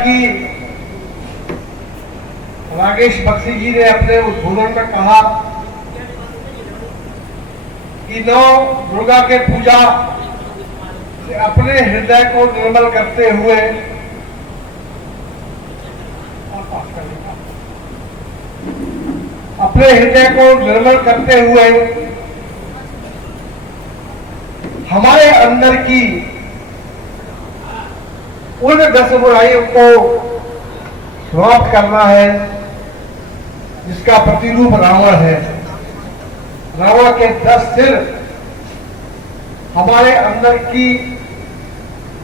कि राकेश बख्शी जी ने अपने उद्बोधन में कहा कि नौ दुर्गा के पूजा से अपने हृदय को निर्मल करते हुए हमारे अंदर की उन 10 बुराइयों को समाप्त करना है जिसका प्रतिरूप रावण है। रावण के 10 सिर हमारे अंदर की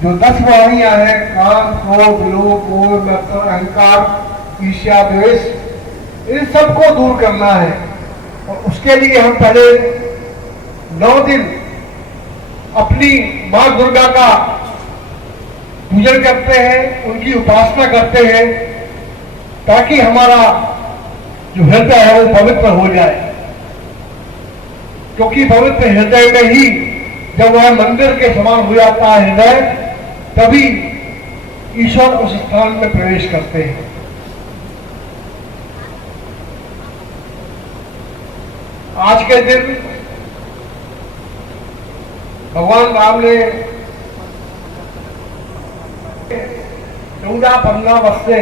जो 10 वाणियां हैं, काम, क्रोध, लोभ, मोह, मत्सर, अहंकार, ईर्ष्या, द्वेष, इन सबको दूर करना है। और उसके लिए हम पहले 9 दिन अपनी मां दुर्गा का पूजन करते हैं, उनकी उपासना करते हैं, ताकि हमारा जो हृदय है वो पवित्र हो जाए। क्योंकि पवित्र हृदय में ही जब वह मंदिर के समान हो जाता है हृदय, तभी ईश्वर उस स्थान में प्रवेश करते हैं। आज के दिन भगवान राम ने 14-15 वर्ष से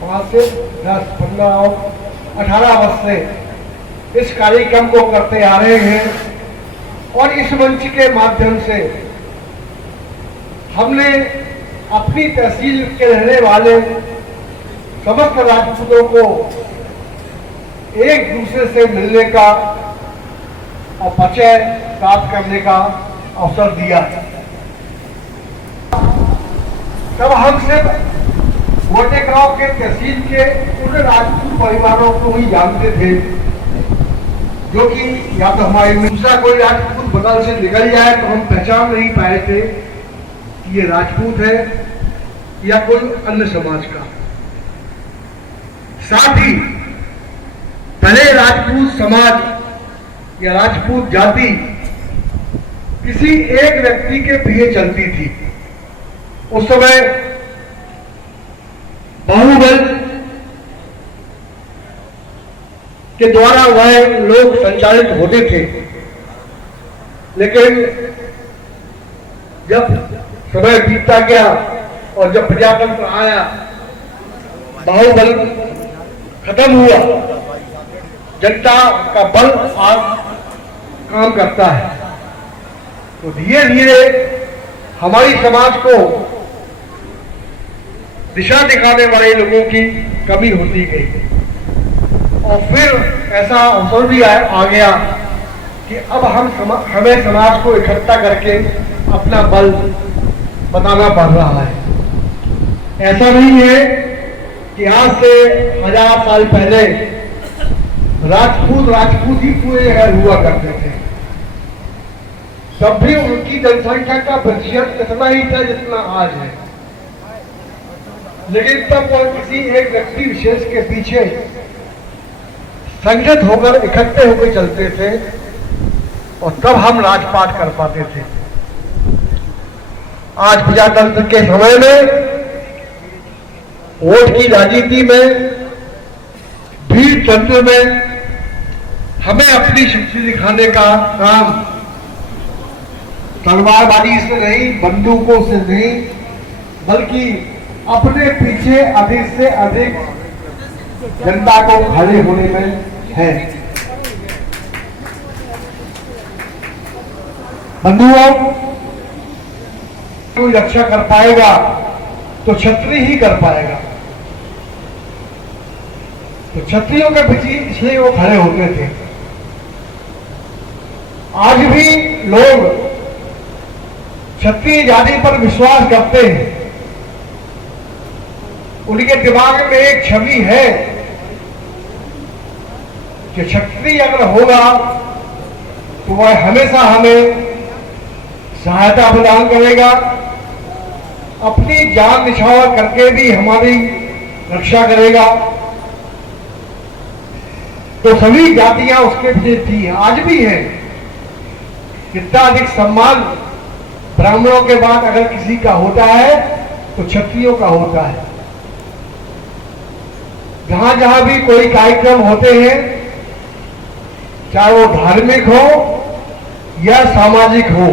5 से 10, 15 और 18 वर्ष से इस कार्यक्रम को करते आ रहे हैं। और इस मंच के माध्यम से हमने अपनी तहसील के रहने वाले समस्त राजपूतों को एक दूसरे से मिलने का और परिचय प्राप्त करने का अवसर दिया। तब हम सिर्फ गोटेगांव के तहसील के उन राजपूत परिवारों को ही जानते थे जो कि या तो हमारे दूसरा कोई राजपूत बगल से निकल जाए तो हम पहचान नहीं पाए थे कि ये राजपूत है या कोई अन्य समाज का। साथ ही पहले राजपूत समाज या राजपूत जाति किसी एक व्यक्ति के पीछे चलती थी। उस समय बाहुबल के द्वारा वह लोग संचालित होते थे। लेकिन जब समय बीतता गया और जब प्रजातंत्र आया, बाहुबल खत्म हुआ, जनता का बल आज काम करता है। तो धीरे धीरे हमारी समाज को दिशा दिखाने वाले लोगों की कमी होती गई। और फिर ऐसा अवसर भी आ गया कि अब हमें समाज को इकट्ठा करके अपना बल बताना पड़ रहा है। ऐसा नहीं है कि आज से 1000 साल पहले राजपूत ही पूरे हुआ करते थे। तब भी उनकी जनसंख्या का प्रतिशत इतना ही था जितना आज है। लेकिन तब वो किसी एक व्यक्ति विशेष के पीछे संगठित होकर इकट्ठे होकर चलते थे और तब हम राजपाट कर पाते थे। आज प्रजातंत्र के समय में वोट की राजनीति में, भीड़ तंत्र में हमें अपनी शक्ति दिखाने का काम तलवारबाजी से नहीं, बंदूकों से नहीं, बल्कि अपने पीछे अधिक से अधिक जनता को खड़े होने में है। बंधुओं, कोई रक्षा कर पाएगा तो क्षत्रिय ही कर पाएगा। तो क्षत्रियों के पीछे इसलिए वो खड़े होते थे। आज भी लोग क्षत्रिय जाति पर विश्वास करते हैं। उनके दिमाग में एक छवि है कि क्षत्रिय अगर होगा तो वह हमेशा हमें सहायता प्रदान करेगा, अपनी जान निछावर करके भी हमारी रक्षा करेगा। तो सभी जातियां उसके पीछे थी, आज भी है। कितना अधिक सम्मान ब्राह्मणों के बाद अगर किसी का होता है तो क्षत्रियों का होता है। जहां जहां भी कोई कार्यक्रम होते हैं, चाहे वो धार्मिक हो या सामाजिक हो,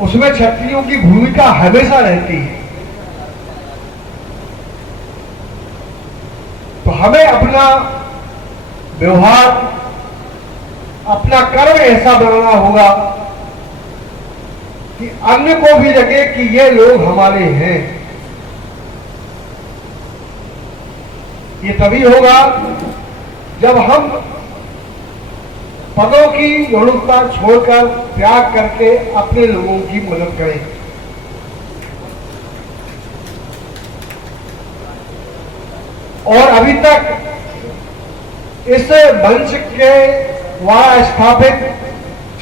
उसमें क्षत्रियों की भूमिका हमेशा रहती है। तो हमें अपना व्यवहार, अपना कर्म ऐसा बनाना होगा कि अन्य को भी लगे कि ये लोग हमारे हैं। ये तभी होगा जब हम पदों की लोलुपता छोड़कर त्याग करके अपने लोगों की मदद करें। और अभी तक इस मंच के द्वारा स्थापित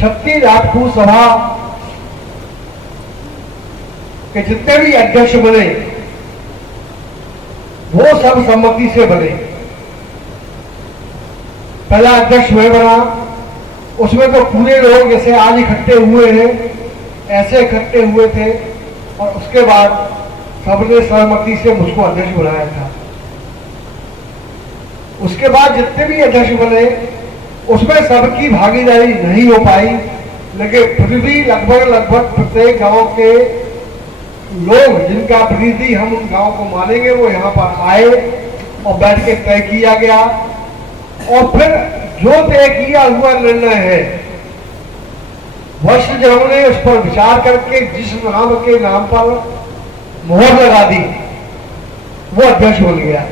36 राजपूत सभा के जितने भी अध्यक्ष बने, वो सब सम्मति से बने। पहला अध्यक्ष मैं बना, उसमें तो पूरे लोग जैसे आज इकट्ठे हुए हैं ऐसे इकट्ठे हुए थे, और उसके बाद सबने सहमति से मुझको अध्यक्ष बनाया था। उसके बाद जितने भी अध्यक्ष बने उसमें सबकी भागीदारी नहीं हो पाई, लेकिन फिर भी लगभग प्रत्येक गांव के लोग जिनका प्रतिनिधि हम उन गांव को मानेंगे वो यहाँ पर आए और बैठ के तय किया गया। और फिर जो तय किया हुआ निर्णय है, वरिष्ठ जनों ने उस पर विचार करके जिस नाम के नाम पर मोहर लगा दी, वो अध्यक्ष बन गया।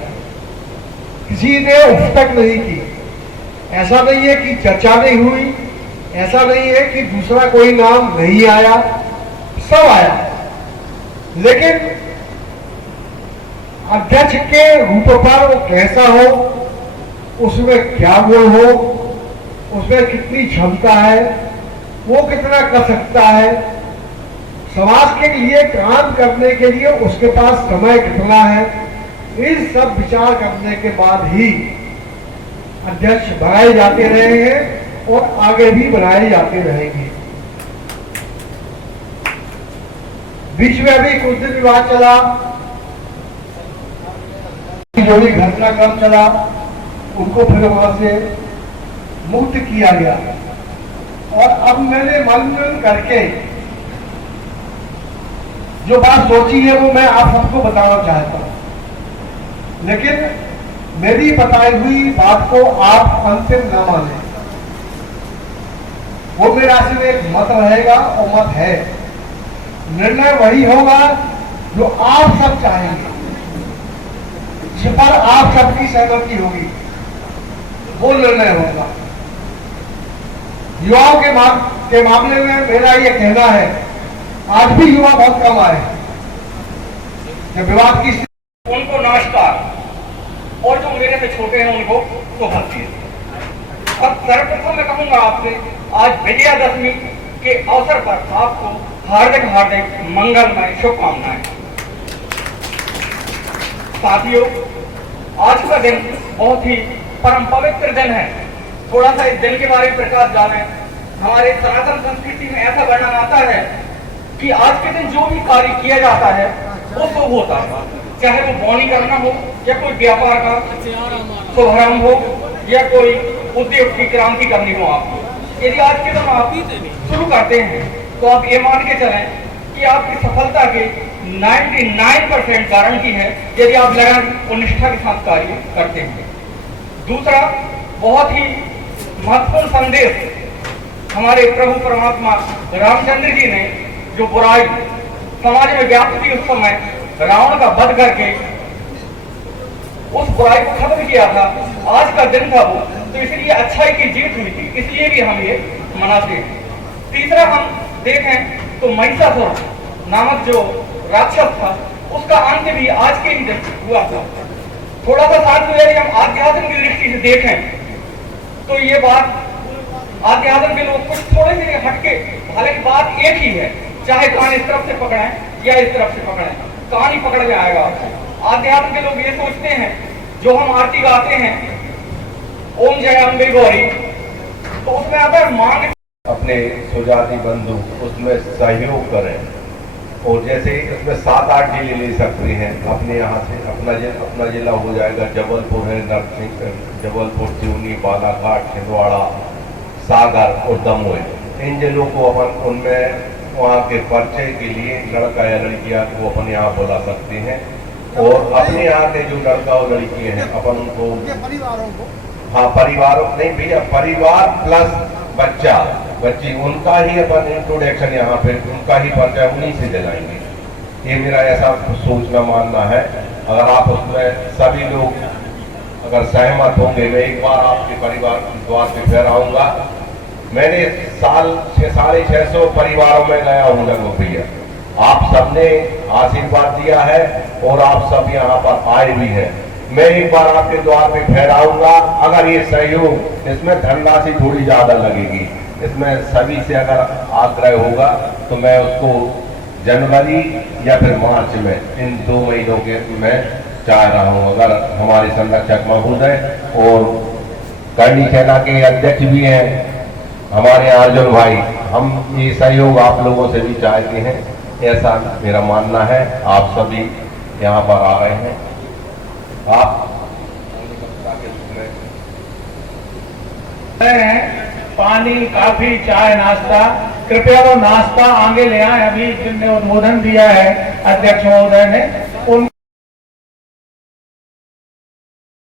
किसी ने उफ्तक नहीं की। ऐसा नहीं है कि चर्चा नहीं हुई, ऐसा नहीं है कि दूसरा कोई नाम नहीं आया, सब आया। लेकिन अध्यक्ष के रूप पर वो कैसा हो, उसमें क्या गुण हो, उसमें कितनी क्षमता है, वो कितना कर सकता है, समाज के लिए काम करने के लिए उसके पास समय कितना है, इन सब विचार करने के बाद ही अध्यक्ष बनाए जाते रहे हैं और आगे भी बनाए जाते रहेंगे। बीच में अभी कुछ दिन विवाद चला, जो भी घटनाक्रम चला उनको फिर वहां से मुक्त किया गया। और अब मैंने मन करके जो बात सोची है वो मैं आप सबको बताना चाहता हूं, लेकिन मेरी बताई हुई बात को आप अंतिम न माने। वो मेरा सिर्फ एक मत रहेगा और मत है। निर्णय वही होगा जो आप सब चाहेंगे, जिस पर आप सबकी सहमति होगी, वो निर्णय होगा। युवाओं के मामले में मेरा ये कहना है, आज भी युवा बहुत कम आए। जब विवाद की उनको नमस्कार, और जो मेरे से छोटे हैं उनको तो भक्ति। अब सर्वप्रथम मैं कहूंगा आपसे, आज विजयादशमी के अवसर पर आपको हार्दिक हार्दिक मंगलमय शुभकामनाएं। साथियों, आज का दिन बहुत ही परम पवित्र दिन है। थोड़ा सा इस दिन के बारे में प्रकाश डालें। हमारे सनातन संस्कृति में ऐसा वर्णन आता है कि आज के दिन जो भी कार्य किया जाता है वो शुभ होता है, चाहे वो बौनी करना हो या कोई व्यापार का शुभारंभ हो या कोई उद्योग की क्रांति करनी हो। आपको यदि आज के दिन आप शुरू करते हैं तो आप ये मान के चलें कि आपकी सफलता की 99% गारंटी है, यदि आप लगन और निष्ठा के साथ कार्य करते हैं। दूसरा बहुत ही महत्वपूर्ण संदेश हमारे प्रभु परमात्मा रामचंद्र जी ने जो बुराई समाज में व्याप्त थी उस समय रावण का वध करके उस बुराई को खत्म किया था। आज का दिन था वो, तो इसलिए अच्छाई की जीत हुई थी, इसलिए भी हम ये मनाते हैं। तीसरा हम देखें तो महिषासुर नामक जो राक्षस था उसका अंत भी आज के ही दिन हुआ था। थोड़ा सा साथ यदि हम आध्यात्म की दृष्टि से देखें तो ये बात आध्यात्म के लोग कुछ थोड़े से हटके, हालांकि बात एक ही है, चाहे कान इस तरफ से पकड़ें या इस तरफ से पकड़ें, कान ही पकड़ में आएगा। आध्यात्म के लोग ये सोचते हैं जो हम आरती गाते हैं ओम जय अम्बे गौरी, तो उसमें अगर मांग अपने सुजाति बंधु उसमें सहयोग करें, और जैसे इसमें 7-8 जिले ले सकते हैं अपने यहाँ से। अपना जिला हो जाएगा जबलपुर है, जबलपुर, सिवनी, बालाघाट, छिंदवाड़ा, सागर और दमोह। इन जिलों को अपन उनमें वहाँ के परिचय के लिए लड़का या लड़कियाँ को अपन यहाँ बुला सकते हैं। और अपने यहाँ के जो लड़का और लड़कियाँ हैं अपन उनको, हाँ परिवारों नहीं भैया, परिवार प्लस बच्चा बच्ची, उनका ही अपन इंट्रोडक्शन यहाँ पे, उनका ही परिचय उन्हीं से दिलाएंगे। ये मेरा ऐसा सोचना मानना है। अगर आप उसमें सभी लोग अगर सहमत होंगे, मैं एक बार आपके परिवार के द्वार पे फिर आऊँगा। मैंने 650 परिवारों में गया हूँ लगभग भैया। आप सबने आशीर्वाद दिया है और आप सब यहाँ पर आए भी हैं। मैं एक बार आपके द्वार पे फिर आऊँगा। अगर ये सहयोग, इसमें धनराशि थोड़ी ज़्यादा लगेगी, इसमें सभी से अगर आग्रह होगा तो मैं उसको जनवरी या फिर मार्च में, इन 2 महीनों के मैं चाह रहा हूँ। अगर हमारे संरक्षक महोदय और करनी सेना के अध्यक्ष भी हैं हमारे अर्जुन भाई, हम ये सहयोग आप लोगों से भी चाहते हैं, ऐसा मेरा मानना है। आप सभी यहाँ पर आ रहे हैं, आप पानी, काफी, चाय, नाश्ता, कृपया वो नाश्ता आगे ले आए। अभी जिनने उद्बोधन दिया है अध्यक्ष महोदय ने,